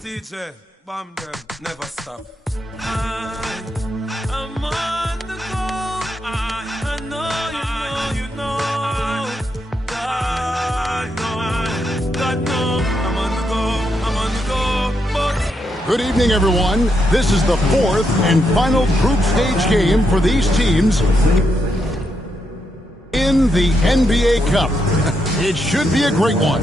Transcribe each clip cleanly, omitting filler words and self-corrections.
DJ, bomb them, never stop. I'm on the go. I know, you know. God know. I'm on the go. But good evening, everyone. This is the fourth and final group stage game for these teams in the NBA Cup. It should be a great one.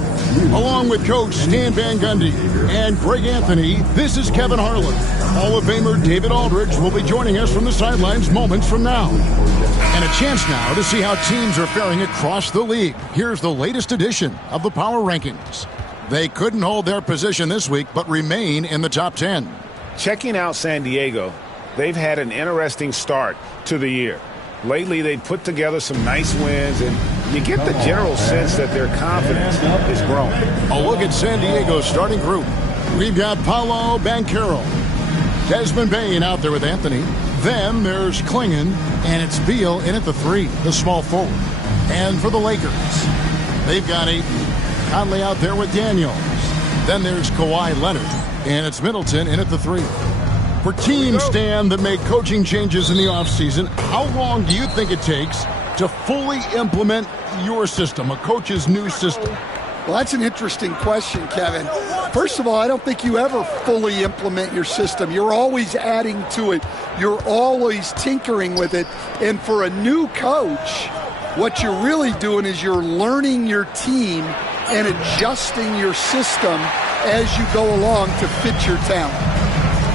Along with Coach Stan Van Gundy and Greg Anthony, this is Kevin Harlan. Hall of Famer David Aldridge will be joining us from the sidelines moments from now. And a chance now to see how teams are faring across the league. Here's the latest edition of the Power Rankings. They couldn't hold their position this week, but remain in the top 10. Checking out San Diego, they've had an interesting start to the year. Lately, they've put together some nice wins, and you get the general sense that their confidence is growing. A look at San Diego's starting group. We've got Paolo Banchero, Desmond Bain out there with Anthony. Then there's Klingon, and it's Beal in at the 3, the small forward. And for the Lakers, they've got Ayton, Conley out there with Daniels. Then there's Kawhi Leonard, and it's Middleton in at the 3. For teams, Stan, that make coaching changes in the offseason, how long do you think it takes to fully implement your system, a coach's new system? Well, that's an interesting question, Kevin. First of all, I don't think you ever fully implement your system. You're always adding to it. You're always tinkering with it. And for a new coach, what you're really doing is you're learning your team and adjusting your system as you go along to fit your talent.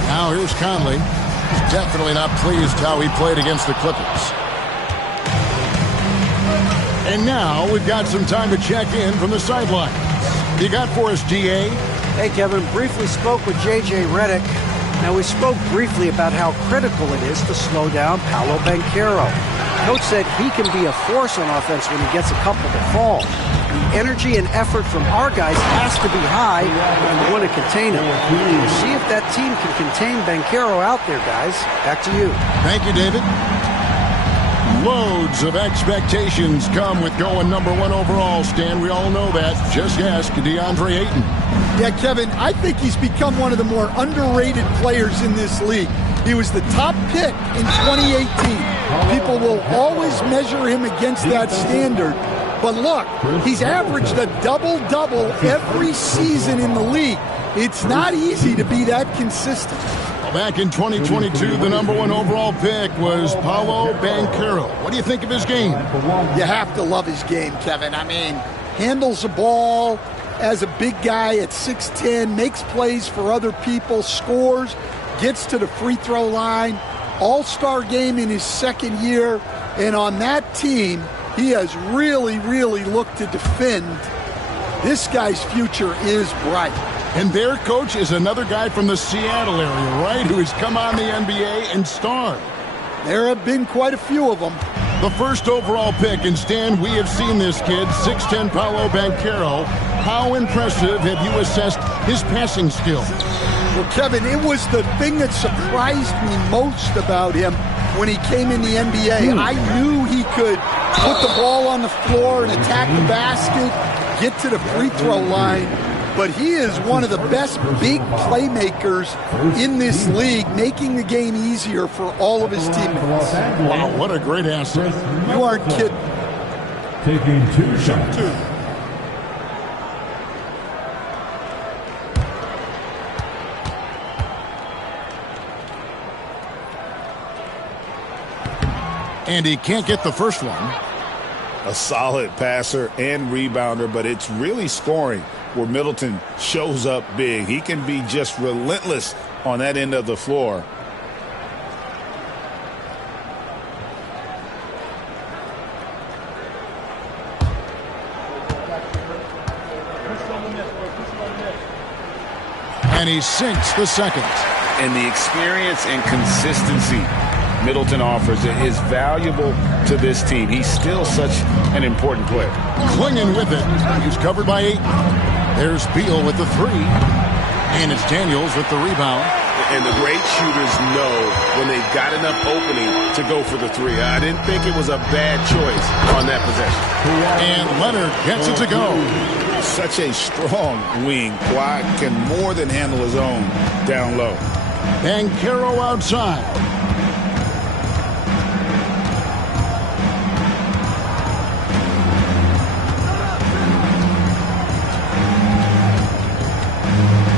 Now here's Conley. He's definitely not pleased how he played against the Clippers. And now we've got some time to check in from the sidelines. You got for us, GA? Hey, Kevin, briefly spoke with J.J. Redick. Now, we spoke briefly about how critical it is to slow down Paolo Banchero. Coach said he can be a force on offense when he gets a couple to fall. The energy and effort from our guys has to be high if we want to contain him. We'll see if that team can contain Banchero out there, guys. Back to you. Thank you, David. Loads of expectations come with going #1 overall, Stan. We all know that. Just ask DeAndre Ayton. Yeah, Kevin, I think he's become one of the more underrated players in this league. He was the top pick in 2018. People will always measure him against that standard. But look, he's averaged a double-double every season in the league. It's not easy to be that consistent. Back in 2022, the #1 overall pick was Paolo Banchero. What do you think of his game? You have to love his game, Kevin. I mean, handles the ball as a big guy at 6'10", makes plays for other people, scores, gets to the free throw line, all-star game in his second year, and on that team, he has really, really looked to defend. This guy's future is bright. And their coach is another guy from the Seattle area, right, who has come on the NBA and starred. There have been quite a few of them. The first overall pick, and Stan, we have seen this kid, 6'10" Paolo Banchero. How impressive have you assessed his passing skill? Well, Kevin, it was the thing that surprised me most about him when he came in the NBA. I knew he could put the ball on the floor and attack the basket, get to the free throw line. But he is one of the best big playmakers in this league, making the game easier for all of his teammates. Wow, what a great asset. You aren't kidding. Taking 2 shots. And he can't get the first one. A solid passer and rebounder, but it's really scoring where Middleton shows up big. He can be just relentless on that end of the floor. And he sinks the second. And the experience and consistency Middleton offers is valuable to this team. He's still such an important player. Clinging with it. He's covered by Ayton. There's Beal with the 3. And it's Daniels with the rebound. And the great shooters know when they've got enough opening to go for the three. I didn't think it was a bad choice on that possession. And Leonard gets it to go. Such a strong wing. Kawhi can more than handle his own down low. Banchero outside.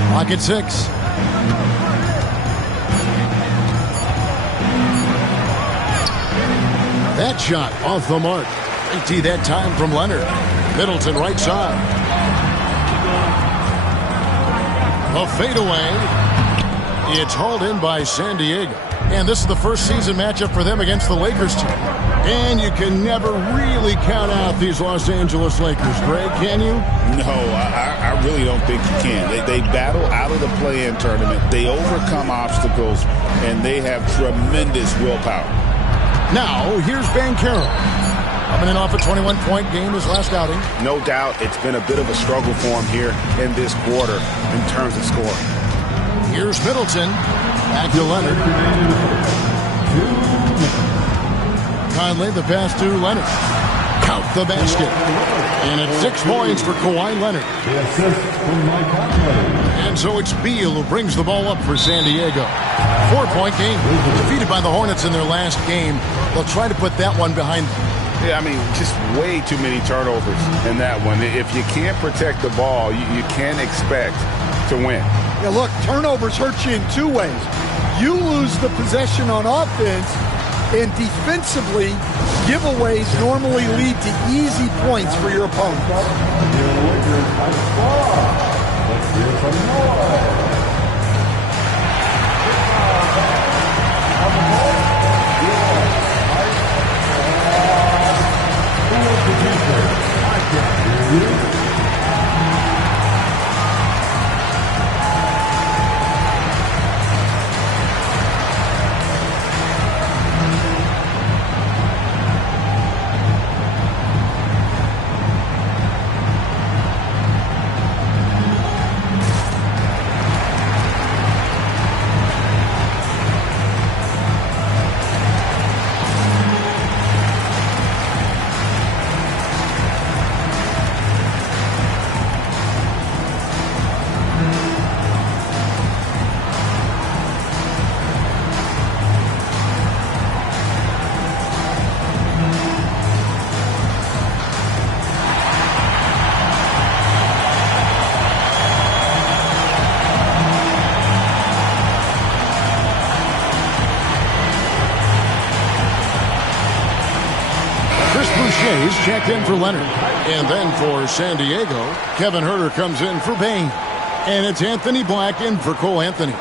Clock at 6. That shot off the mark. 80 that time from Leonard. Middleton right side. A fadeaway. It's hauled in by San Diego. And this is the first season matchup for them against the Lakers team. And you can never really count out these Los Angeles Lakers, Greg, can you? No, I really don't think you can. They battle out of the play-in tournament. They overcome obstacles, and they have tremendous willpower. Now, here's Banchero. Coming in off a 21-point game his last outing. No doubt it's been a bit of a struggle for him here in this quarter in terms of scoring. Here's Middleton. Back to Leonard. Conley, the pass to Leonard. Count the basket. And it's 6 points for Kawhi Leonard. And so it's Beal who brings the ball up for San Diego. 4-point game. Defeated by the Hornets in their last game. They'll try to put that one behind them. Yeah, I mean, just way too many turnovers in that one. If you can't protect the ball, you can't expect to win. Yeah, look, turnovers hurt you in 2 ways. You lose the possession on offense, and defensively, giveaways normally lead to easy points for your opponents. Boucher's checked in for Leonard. And then for San Diego, Kevin Huerter comes in for Bane. And it's Anthony Black in for Cole Anthony.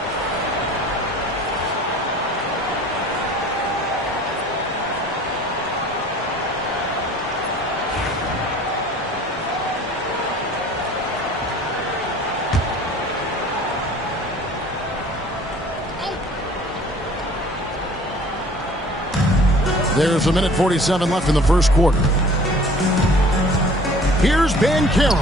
There's 1:47 left in the first quarter. Here's Banchero.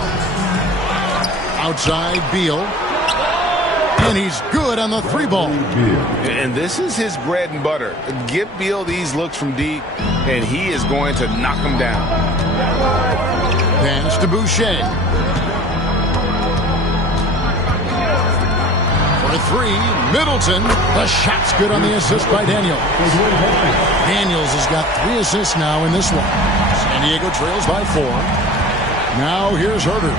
Outside Beal. And he's good on the 3-ball. And this is his bread and butter. Get Beal these looks from deep, and he is going to knock them down. Pass to Boucher. For 3, Middleton. The shot's good on the assist by Daniels. Daniels has got 3 assists now in this one. San Diego trails by 4. Now here's Huerter.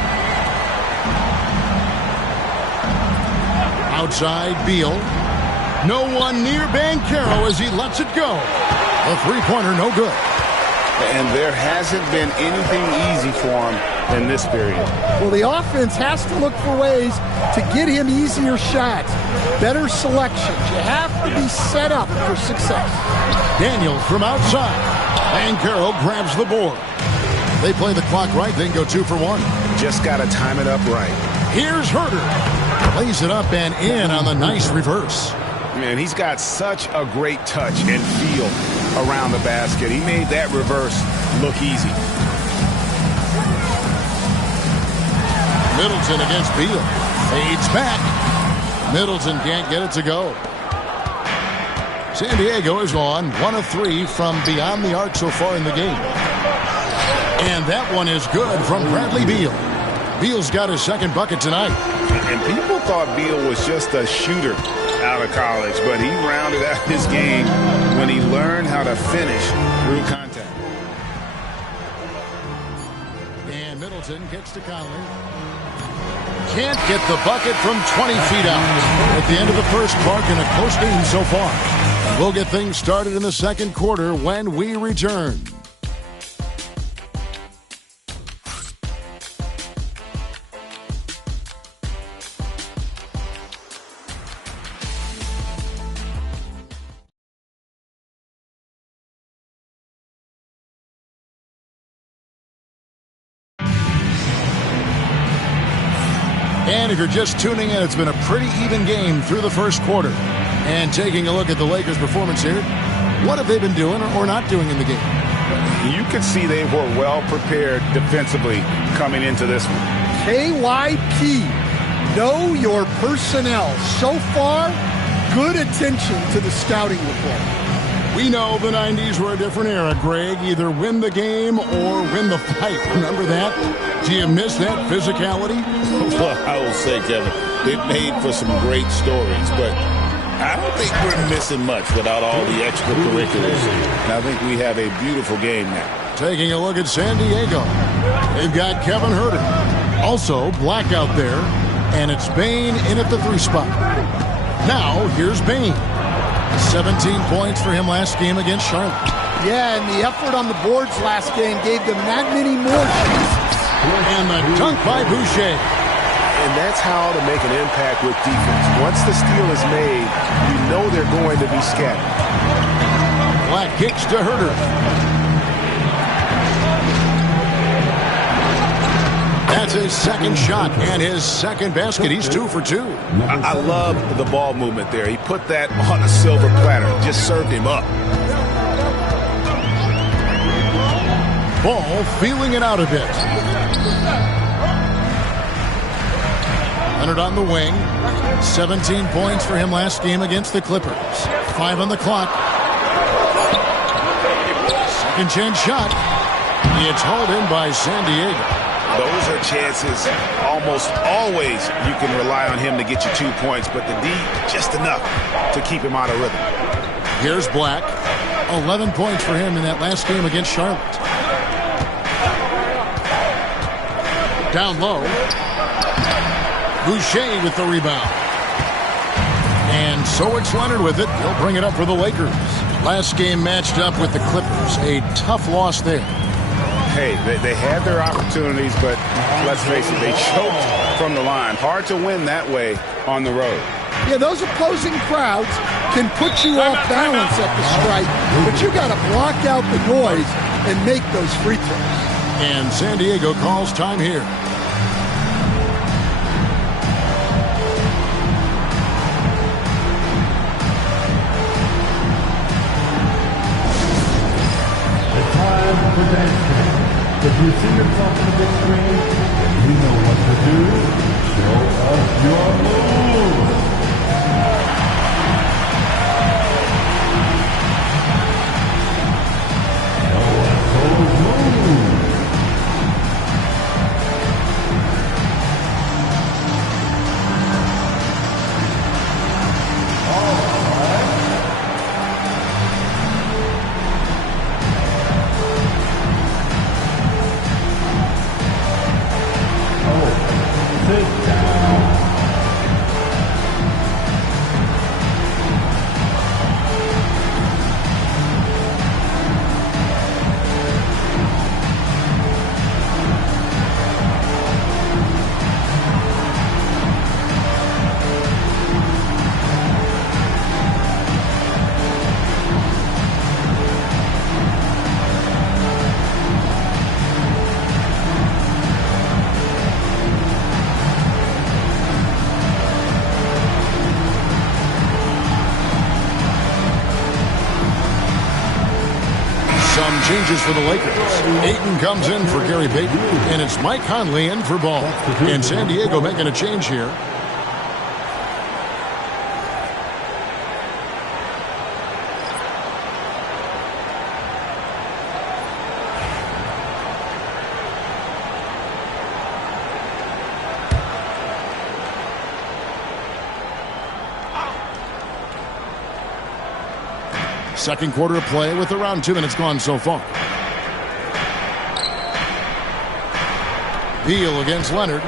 Outside Beal. No one near Banchero as he lets it go. A 3-pointer, no good. And there hasn't been anything easy for him in this period. Well, the offense has to look for ways to get him easier shots, better selections. You have to be set up for success. Daniels from outside. Banchero grabs the board. They play the clock right, then go 2 for 1. Just got to time it up right. Here's Huerter. Lays it up and in on the nice reverse. Man, he's got such a great touch and feel around the basket. He made that reverse look easy. Middleton against Beal. Fades back. Middleton can't get it to go. San Diego is on 1 of 3 from beyond the arc so far in the game. And that one is good from Bradley Beal. Beal's got his second bucket tonight. And people thought Beal was just a shooter out of college, but he rounded out his game when he learned how to finish through contact. And Middleton kicks to Conley. Can't get the bucket from 20 feet out. At the end of the first part, in a close game so far. We'll get things started in the second quarter when we return. And if you're just tuning in, it's been a pretty even game through the first quarter. And taking a look at the Lakers' performance here, what have they been doing or not doing in the game? You could see they were well prepared defensively coming into this one. KYP, know your personnel. So far, good attention to the scouting report. We know the 90s were a different era, Greg. Either win the game or win the fight. Remember that? Do you miss that physicality? Well, I will say, Kevin, it made for some great stories, but I don't think we're missing much without all the extracurriculars. And I think we have a beautiful game now. Taking a look at San Diego. They've got Kevin Huerter. Also, Black out there. And it's Bane in at the 3 spot. Now, here's Bane. 17 points for him last game against Charlotte. Yeah, and the effort on the boards last game gave them that many more chances. And the dunk by Boucher. And that's how to make an impact with defense. Once the steal is made, you know they're going to be scattered. Black kicks to Huerter. That's his second shot and his second basket. He's 2 for 2. I love the ball movement there. He put that on a silver platter. Just served him up. Ball feeling it out a bit. Leonard on the wing. 17 points for him last game against the Clippers. 5 on the clock. Second chance shot. It's hauled in by San Diego. Those are chances almost always you can rely on him to get you 2 points, but the D, just enough to keep him out of rhythm. Here's Black. 11 points for him in that last game against Charlotte. Down low. Boucher with the rebound. And so it's Leonard with it. He'll bring it up for the Lakers. Last game matched up with the Clippers. A tough loss there. Hey, they had their opportunities, but let's face it, they choked from the line. Hard to win that way on the road. Yeah, those opposing crowds can put you off balance at the stripe, but you got to block out the noise and make those free throws. And San Diego calls time here. For dance. If you see yourself in the big screen and you know what to do, show us your moves. Show us those moves. Changes for the Lakers. Ayton comes in for Gary Payton, and it's Mike Conley in for Ball. And San Diego making a change here. Second quarter of play with around 2 minutes gone so far. Beal against Leonard.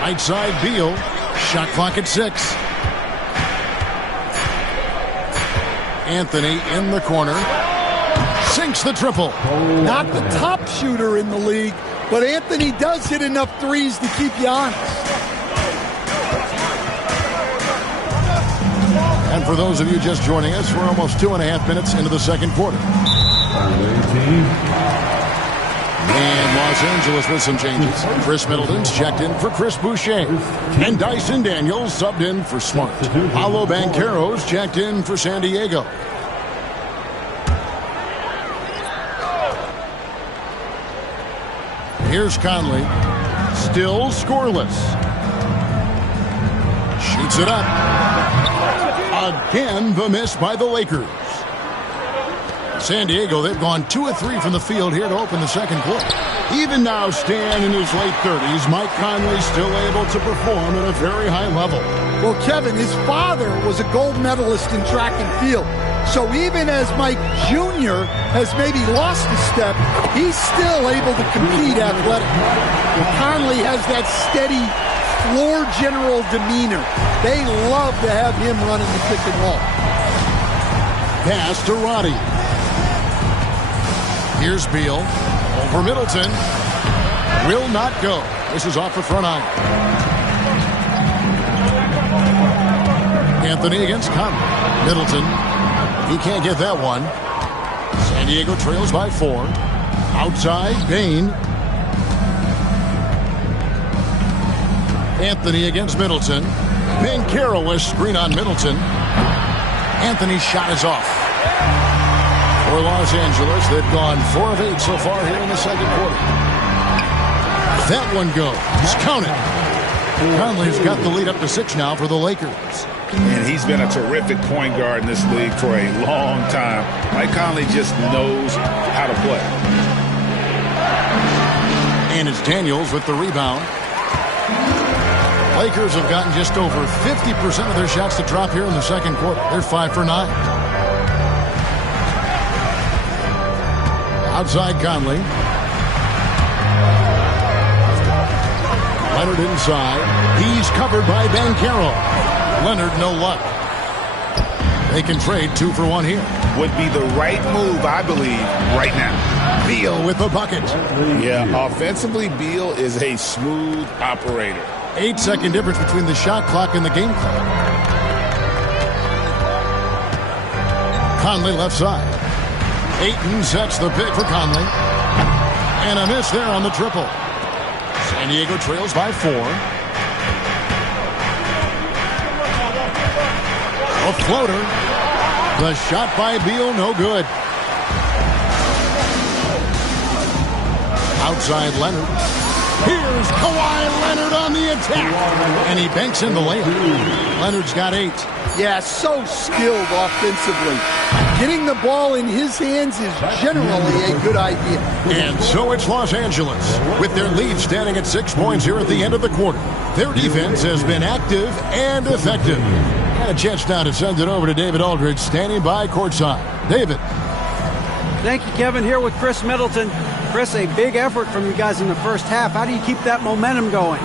Right side, Beal. Shot clock at 6. Anthony in the corner. Sinks the triple. Not the top shooter in the league, but Anthony does hit enough threes to keep you honest. And for those of you just joining us, we're almost 2.5 minutes into the second quarter. And Los Angeles with some changes. Chris Middleton's checked in for Chris Boucher. And Dyson Daniels subbed in for Smart. Paolo Banchero's checked in for San Diego. Here's Conley. Still scoreless. Shoots it up. Again, the miss by the Lakers. San Diego, they've gone 2 of 3 from the field here to open the second quarter. Even now, Stan in his late 30s, Mike Conley still able to perform at a very high level. Well, Kevin, his father was a gold medalist in track and field. So even as Mike Jr. has maybe lost a step, he's still able to compete athletically. Conley has that steady floor general demeanor. They love to have him running the pick and roll. Pass to Roddy. Here's Beal. Over Middleton. Will not go. This is off the front iron. Anthony against Conley. Middleton. He can't get that one. San Diego trails by 4. Outside, Bain. Anthony against Middleton. Banchero with screen on Middleton. Anthony's shot is off. For Los Angeles, they've gone 4 of 8 so far here in the second quarter. That one goes. Count it. Conley's got the lead up to 6 now for the Lakers. And he's been a terrific point guard in this league for a long time. Mike Conley just knows how to play. And it's Daniels with the rebound. Lakers have gotten just over 50% of their shots to drop here in the second quarter. They're 5 for 9. Outside Conley. Leonard inside. He's covered by Banchero. Leonard, no luck. They can trade 2 for 1 here. Would be the right move, I believe, right now. Beal with the bucket. Yeah, offensively, Beal is a smooth operator. 8-second difference between the shot clock and the game clock. Conley left side. Ayton sets the pick for Conley. And a miss there on the triple. San Diego trails by 4. A floater. The shot by Beal, no good. Outside Leonard. Here's Kawhi Leonard on the attack. And he banks in the layup. Leonard's got 8. Yeah, so skilled offensively. Getting the ball in his hands is generally a good idea. And so it's Los Angeles, with their lead standing at 6 points here at the end of the quarter. Their defense has been active and effective. And a chance now to send it over to David Aldridge, standing by courtside. David. Thank you, Kevin. Here with Chris Middleton. Chris, a big effort from you guys in the first half. How do you keep that momentum going?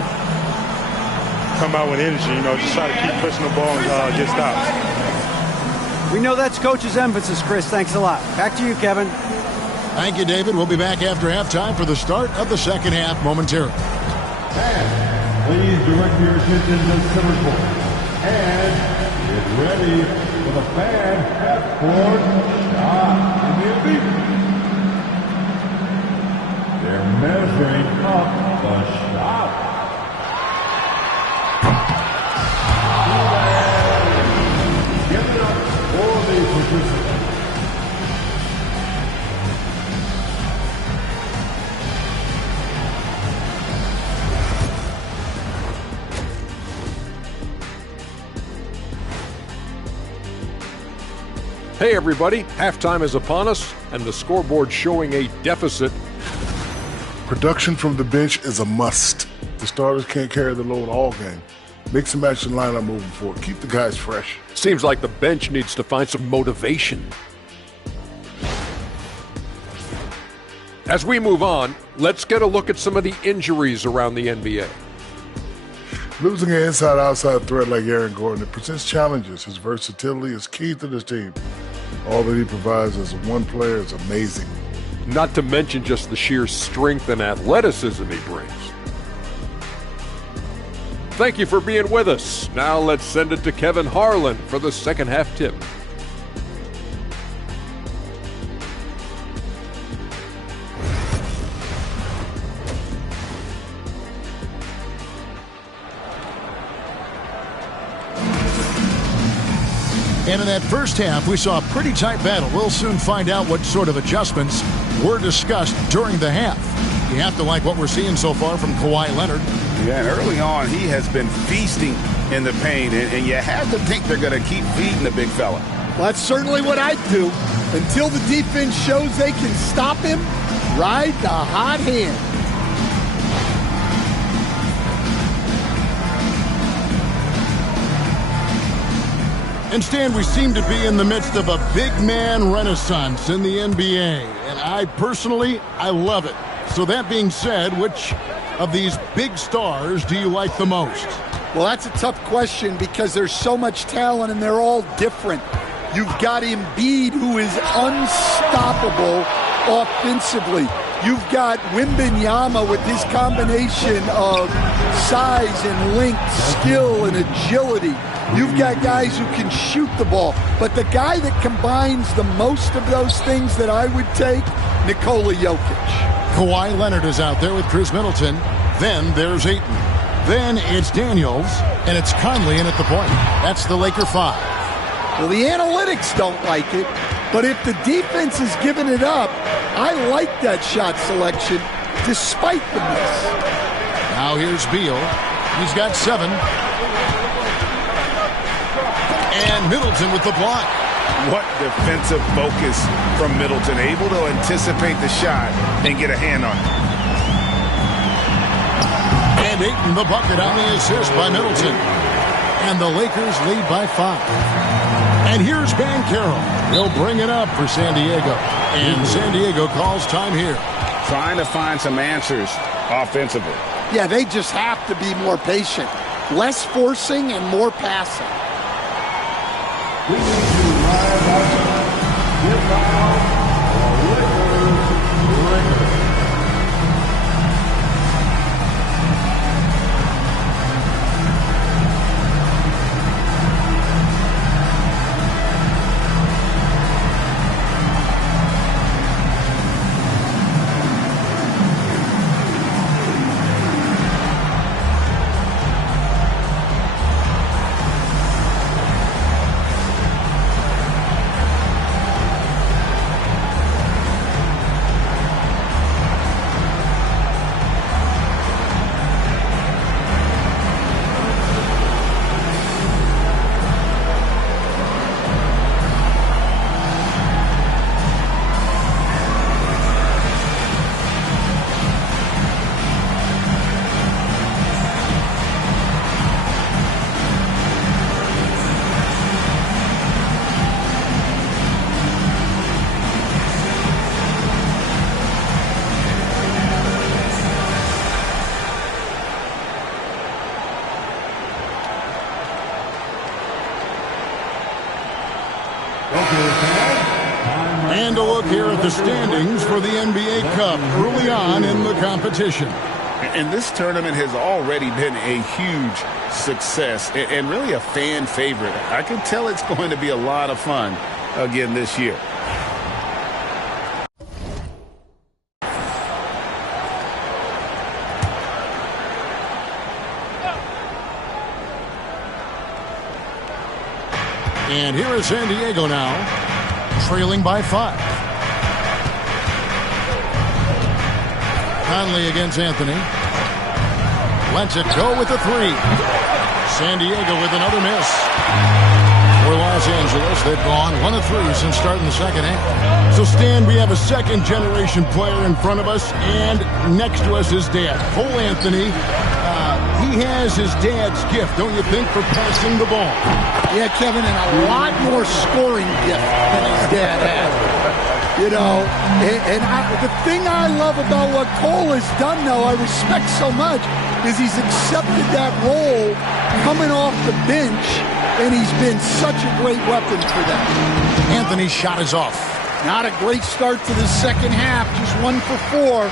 Come out with energy, just try to keep pushing the ball and get stops. We know that's Coach's emphasis, Chris. Thanks a lot. Back to you, Kevin. Thank you, David. We'll be back after halftime for the start of the second half momentarily. And please direct your attention to center court. And get ready for the fan half-court shot in the arena. They're measuring up the shot. Give it up for the participants. Hey everybody, halftime is upon us and the scoreboard showing a deficit. Production from the bench is a must. The starters can't carry the load all game. Mix and match the lineup moving forward. Keep the guys fresh. Seems like the bench needs to find some motivation. As we move on, let's get a look at some of the injuries around the NBA. Losing an inside-outside threat like Aaron Gordon, it presents challenges. His versatility is key to this team. All that he provides as one player is amazing. Not to mention just the sheer strength and athleticism he brings. Thank you for being with us. Now let's send it to Kevin Harlan for the second half tip. And in that first half, we saw a pretty tight battle. We'll soon find out what sort of adjustments were discussed during the half. You have to like what we're seeing so far from Kawhi Leonard. Yeah, and early on, he has been feasting in the paint, and you have to think they're going to keep feeding the big fella. Well, that's certainly what I'd do. Until the defense shows they can stop him, ride the hot hand. And Stan, we seem to be in the midst of a big man renaissance in the NBA. And I personally love it. So that being said, which of these big stars do you like the most? Well, that's a tough question because there's so much talent and they're all different. You've got Embiid, who is unstoppable offensively. You've got Wembanyama with his combination of size and length, skill and agility. You've got guys who can shoot the ball. But the guy that combines the most of those things that I would take, Nikola Jokic. Kawhi Leonard is out there with Chris Middleton. Then there's Ayton. Then it's Daniels, and it's Conley in at the point. That's the Laker 5. Well, the analytics don't like it, but if the defense is giving it up, I like that shot selection despite the miss. Now here's Beal. He's got 7. And Middleton with the block. What defensive focus from Middleton, able to anticipate the shot and get a hand on it. And Ayton the bucket on the assist by Middleton. And the Lakers lead by 5. And here's Banchero. He'll bring it up for San Diego. And San Diego calls time here. Trying to find some answers offensively. Yeah, they just have to be more patient. Less forcing and more passing. We need to ride out, get out, And a look here at the standings for the NBA Cup early on in the competition. And this tournament has already been a huge success and really a fan favorite. I can tell it's going to be a lot of fun again this year. And here is San Diego now, trailing by 5. Conley against Anthony. Lets it go with the 3. San Diego with another miss. For Los Angeles, they've gone 1 of 3 since starting the second half. So, Stan, we have a second-generation player in front of us, and next to us is Dad. Cole Anthony, He has his dad's gift, don't you think, for passing the ball? Yeah, Kevin, and a lot more scoring gift than his dad had. You know, the thing I love about what Cole has done, though, I respect so much, is he's accepted that role coming off the bench, and he's been such a great weapon for them. Anthony's shot is off. Not a great start to the second half, just 1 for 4.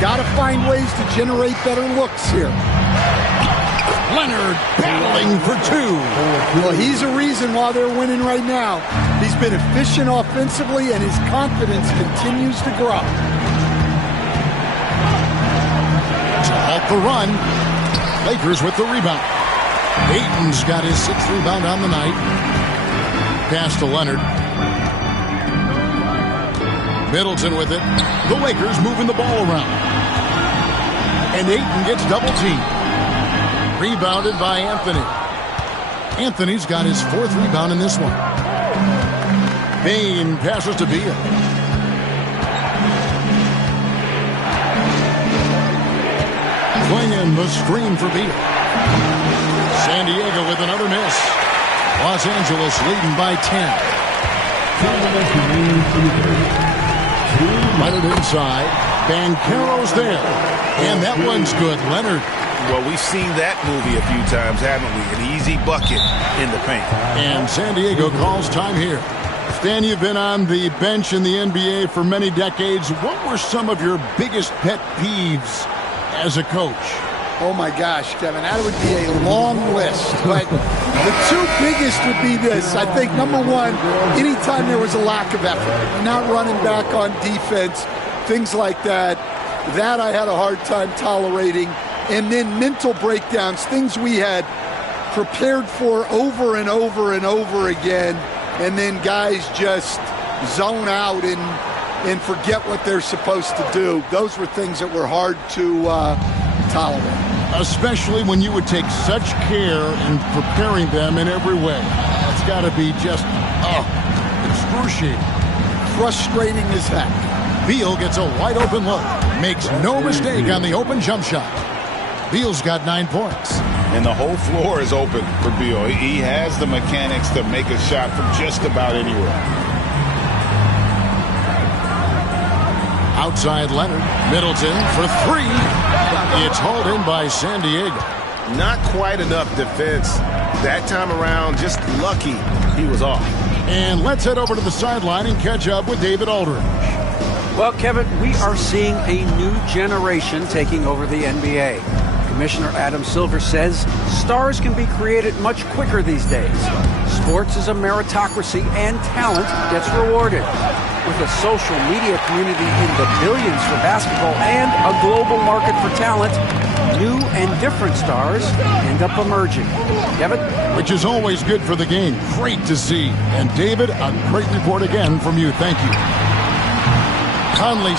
Got to find ways to generate better looks here. Leonard battling for 2. Well, he's a reason why they're winning right now. He's been efficient offensively, and his confidence continues to grow. To halt the run, Lakers with the rebound. Ayton's got his 6th rebound on the night. Pass to Leonard. Middleton with it. The Lakers moving the ball around. And Ayton gets double-teamed. Rebounded by Anthony. Anthony's got his 4th rebound in this one. Bain passes to Beal. Clingan the screen for Beal. San Diego with another miss. Los Angeles leading by 10. Leonard inside. Banchero's there. And that one's good. Leonard. Well, we've seen that movie a few times, haven't we? An easy bucket in the paint. And San Diego calls time here. Stan, you've been on the bench in the NBA for many decades. What were some of your biggest pet peeves as a coach? Oh, my gosh, Kevin, that would be a long list. But the 2 biggest would be this. I think, number one, anytime there was a lack of effort, not running back on defense, things like that, that I had a hard time tolerating. And then mental breakdowns, things we had prepared for over and over and over again, and then guys just zone out and forget what they're supposed to do. Those were things that were hard to tolerate. Especially when you would take such care in preparing them in every way. It's got to be just, excruciating. Frustrating as heck. Beal gets a wide open look. Makes no mistake on the open jump shot. Beal's got 9 points. And the whole floor is open for Beal. He has the mechanics to make a shot from just about anywhere. Outside Leonard. Middleton for 3. It's hauled in by San Diego. Not quite enough defense that time around. Just lucky he was off. And let's head over to the sideline and catch up with David Aldridge. Well, Kevin, we are seeing a new generation taking over the NBA. Commissioner Adam Silver says stars can be created much quicker these days. Sports is a meritocracy and talent gets rewarded. With a social media community in the billions for basketball and a global market for talent, new and different stars end up emerging. Kevin? Which is always good for the game. Great to see. And David, a great report again from you. Thank you. Conley